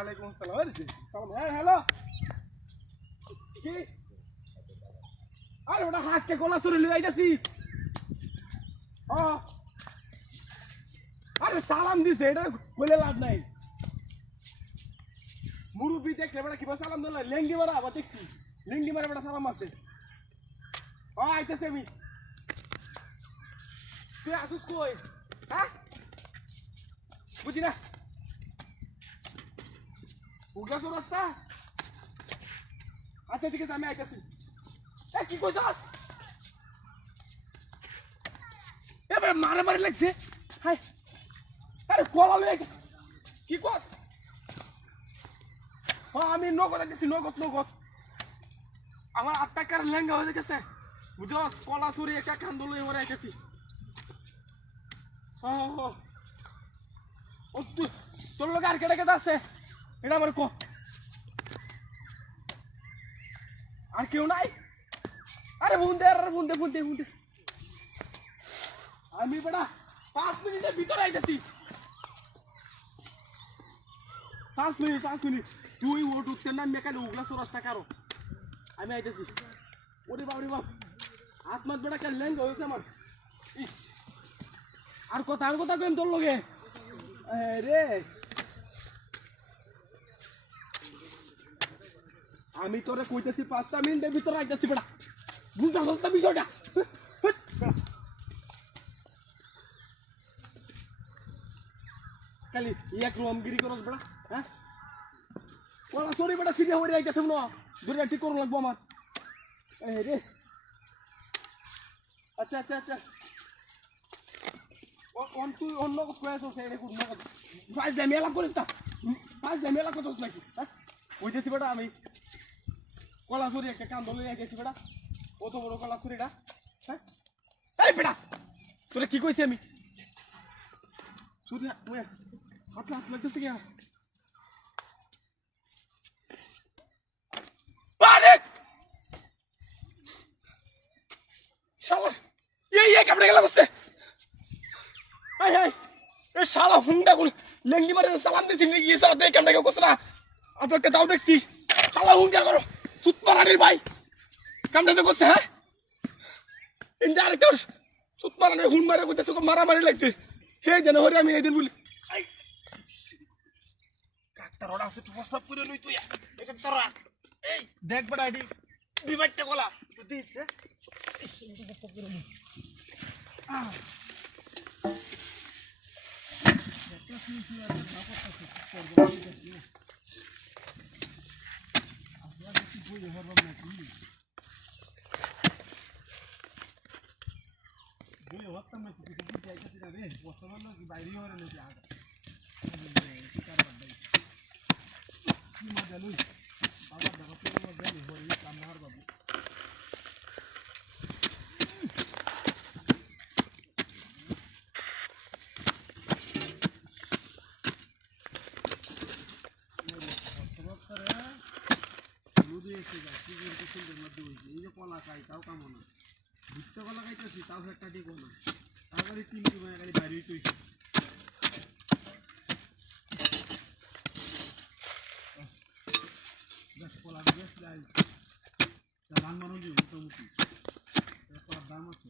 ওয়ালাইকুম আসসালাম। সালাম। হ্যালো কি? আরে ওটা হাতকে গলা চুরি নিয়ে যাইতেছি। আরে সালাম দিছে, এটা বলে লাভ নাই। মুরব্বী দেখলে বেটা কিবা সালাম দিল, লেঙ্গি মারা আবার দেখছি লেঙ্গি মারা বেটা সালাম আছে। আইতেছে আমি। তুই আসুস কই? হ্যাঁ বুঝি না উগলাস রাস্তা। আচ্ছা ঠিক আছে আমি আইতেছি। কি কইছস? এবারে মারামারি লাগছে। হাই আরে কলা লয়ে কি কর? আমি নগদ দিছি, নগদ আমার 8 টাকার লেঙ্গা হয়ে গেছে বুঝছস। কলা চুরি একটা কান্দল এবারে আইতেছি। তোর লোক আর কেটে কেটে আছে এটা আমার ক। আর কেউ নাই? আরে বুনতে আমি বেটা 5 মিনিটের ভিতরে আইতেছি। 5 মিনিট তুই ওট উঠতে না মেকালে উগলা রাস্তা কারো আমি আইতেছি। ওরে বাপ হাত মাত বেটা কাল লেঙ্গা হয়েছে আমার। ইস আর কথা কেন তোর লগে রে? আমি তোরে কইতেছি 5টা মিনিটের ভিতরে আইতেছি বেটা, বুঝতে পারছ বিষয়টা? খালি এক রমগিরি করস বেটা। হ্যাঁ ওলা সরি বেটা সিধে হয়ে আইতেছে না, দুইটা ঠিক করুন লাগবো আমার রে। আচ্ছা তুই অন্য মেলা করিস না, মেলা করছিস নাকি? হ্যাঁ বুঝতেছি বেটা আমি কলা চুরি একটা কান্দল গেছি বেটা, অত বড় কলা চুরিটা। হ্যাঁ এই বেটা তোরা কি কইছি আমি? চুরি হাত লাগতেছে কি? কাপড়ে গেলা করছে শালা হুন্ডা করে লেঙ্গি মারে সালাম দিছি ইয়ে সালা দেখ কামড়ে কেউ করছে না। আতকে দাও দেখছি শালা হুন্ডা করো সুতমারানির ভাই কামড়ে করছে। হ্যাঁ ইন্ডিয়া আরেকটা সুতমারানির হুন মারে করতে চোখ মারামারি লাগছে। হে যেন হরে আমি এদিন বলি কাকতার ওরা আছে তুই প্রস্তাব করে লই তুই এটা তোরা এই দেখ বড় আইডি বিবাইটটা গলা তুই দিচ্ছে প্রস্তাব করে লই। কলা খাই তাও কামো না, বুঝতে কলা খাইতেছি তাও একটা দেখো না, তারপরে তিনটি মানে গাড়ি বাইরে তৈরি কলা বেশ ধান মানুষ মোটামুটি কলার দাম আছে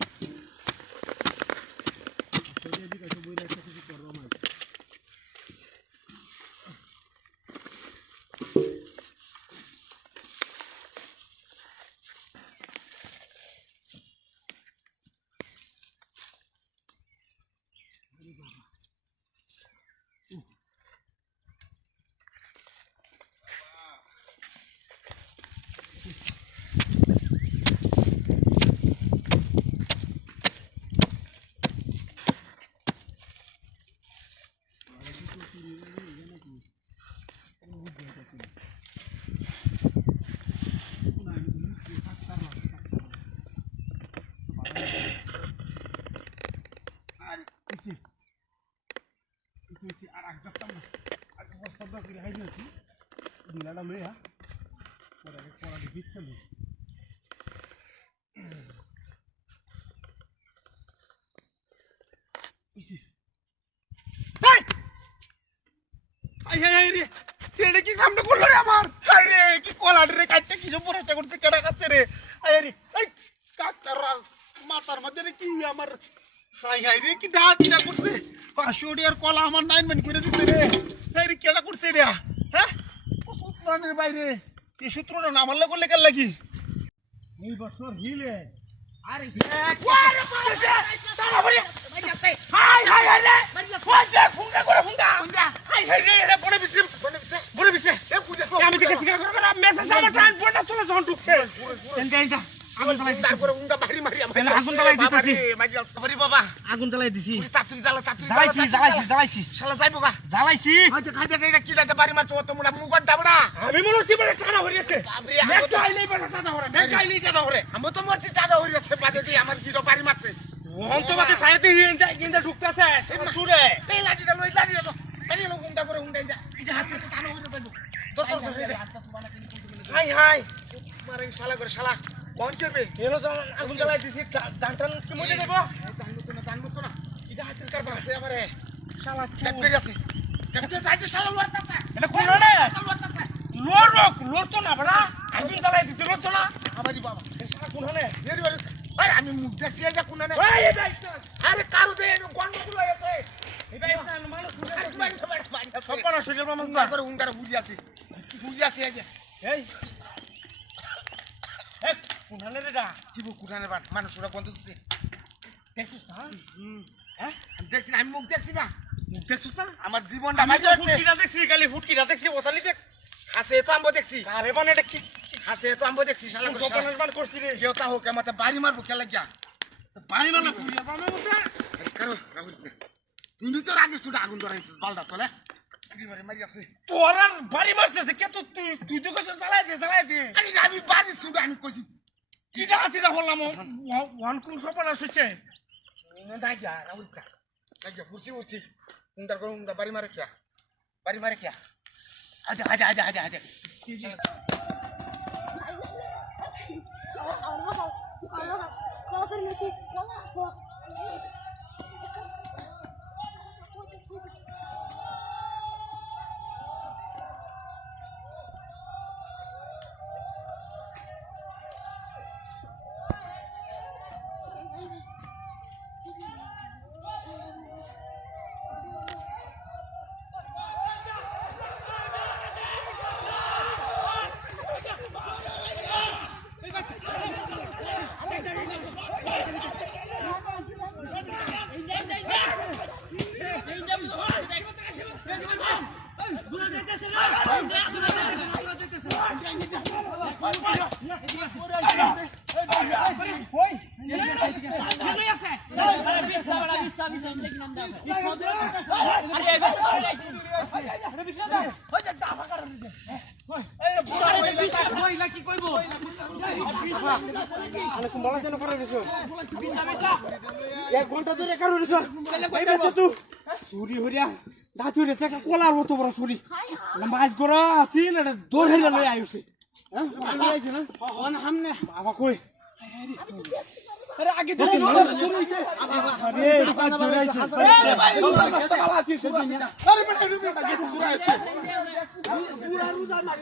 বইলে একটা কিছু করবো মাছ। আর একদম না প্রস্তাবটা করে হাই দিয়েছি দিলাটা লইয়া পড়া দেখি চলি। এটা কি কামটা করলো রে আমার? হাই রে কি কলাট রে কাটতে কি সব পড়াটা করছে কেডা কাছে রে? আই রে এই কাকতার মাথার মধ্যে রে কি আমার হাই হাই রে কি ডাক কিনা করছে? 500 আর কলা আমার 9 মান করে দিছে রে। হাই রে কেডা করছে রে? হ্যাঁ? ও সূত্রের বাইরে এই সূত্রটা না মারলে করলে কেন লাগি? এই বছর হিলে আরে ওরে বাবা তালা বলি হাই হাই হাই রে ওই যে ফুঙ্গা করে ফুঙ্গা হাই হাই রে এটা বড় বিছে এ কুজে আমি দেখেছি করে মেসেজ আমার ট্রান ফোনটা চলে যখন ঢুকছে এন্ডা আগুন জ্বালাই দিছি তারপরে উঙ্গা বাড়ি মারি আমি আগুন জ্বালাই দিতেছি বাড়ি বাবা আগুন জ্বালাই দিছি তাড়াতাড়ি জ্বালাইছি শালা যাইবো গা জ্বালাইছি খাইতে এটা কি লাগে বাড়ি মারছো তো মুড়া মুগন দাবড়া আমি মনে হচ্ছে বড় টানা হইছে একটা আইলেই বড় টানা হরে একটা আইলেই টানা হরে আমি তো মরছি টানা হইছে বাদে দি আমার কি বাড়ি মারছে ওহন তো বাদে সাইতে গিন্দা ঢুকতাছে চুরে এই লাঠিটা লই দাঁড়িয়ে তো এই লোক উন্ডা করে উন্ডা এটা হাতে টানা হইছে পাইবো তোর হাই হাই মারে শালা করে শালা কোন করবে এলো যখন আগুন জ্বালাই দিছি দাঁটান কি মজা দেব দান না এটা হাতের কারবার আছে আমারে শালা ক্যাপ্টেন আছে ক্যাপ্টেন যাইছে শালা লড়তাছে এটা কোন রে লড় তো না বড়া আগুন জ্বালাই দিছি লড় তো না আমারি বাবা এই শালা কোন হনে এরি বাড়ি ভাই আমি মুখ দেখছি এটা কোন হনে ভাই এটা আরে কারু দে এনো গন্ডগোল হয়েছে এটা একটা মানুষ সব পারা শরীর মাছ না করে উন্ডার বুঝি আছে এই এক কোনখানে রে দা জীবু কোনখানে বাট মানুষরা বন্ধ হচ্ছে দেখছিস না হ্যাঁ আমি দেখছি না আমি মুখ দেখছি না মুখ দেখছিস না আমার জীবনটা মাঝে আছে ফুটকিটা দেখছি খালি ফুটকিটা দেখছি ওতালি দেখ হাসে তো আমবো দেখছি আরে বানে এটা কি হাসে তো আমবো দেখছি শালা গোপনের মান করছি রে কেউ তা হোক আমাতে বাড়ি মারবো কে লাগিয়া বাড়ি মারনা পুরিয়া বামে মতে কারো রাহুল তুমি তো আগে শুধু আগুন ধরাইছিস বালদা তোলে মারি আছে তোর বাড়ি মারছে কে তো তুই তো কইছ জ্বালাই দে আরে আমি বাড়ি শুধু আমি কইছি কিটা হাতিরা হলাম ওয়ান কোন সপনা হইছে দাইয়া রাউলটা দাইয়া উঠছি উন্ডার করে উন্ডা বাড়ি মারে কিয়া আদে কি কইব এক ঘন্টা ধরে কারো চুরি হরিয়া দাঁত হইছে কলার মতো বড় চুরি মাছ গড়া আছিল এটা দৌড় হেরিয়া লই আইছে হ্যাঁ আইছে না সামনে বাবা কই আরে আগে দেখি চুরি হইছে আরে চুরি হইছে আরে ভাই কষ্ট ভালো আছে আরে বেটা রুমে গেছে চুরি হইছে পুরা রুজা না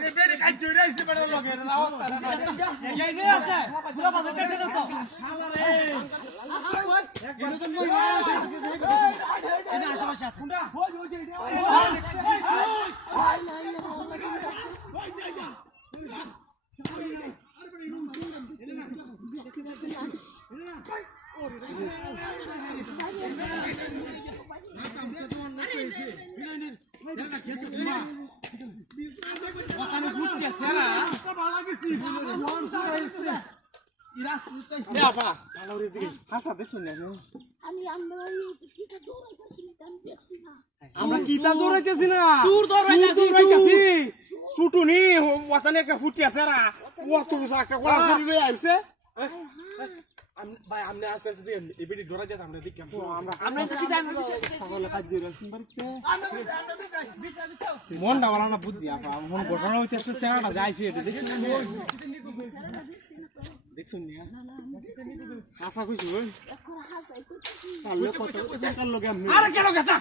এ বেড়ে কাজ জইরা আইছে বেটা লগে না তারা এই নে আছে পুরা বাজার কাটে না তো শালা রে এনে তো নই এনে আশেপাশে আছে কোনটা ওই ওই আমরা কিতা দৌড়াইতেছি না চুর দৌড়াইতেছি ছুটুনি ওখানে একটা ফুটি আছে না অত বড় একটা গলা শরীর লই আইছে ভাই আমনে আসছে যে এবিডি দৌড়াই যাচ্ছে আমরা দেখি আমরা তো কি জানি সকলে কাজ দিয়ে রাখুন বাড়িতে মন না বলা না বুঝি আপা মন ঘটনা হইতেছে সেরাটা যাইছে এটা দেখছুন না হাসা কইছো এখন হাসাই কইছি তাহলে কত লগে আমি আরে কেন কথা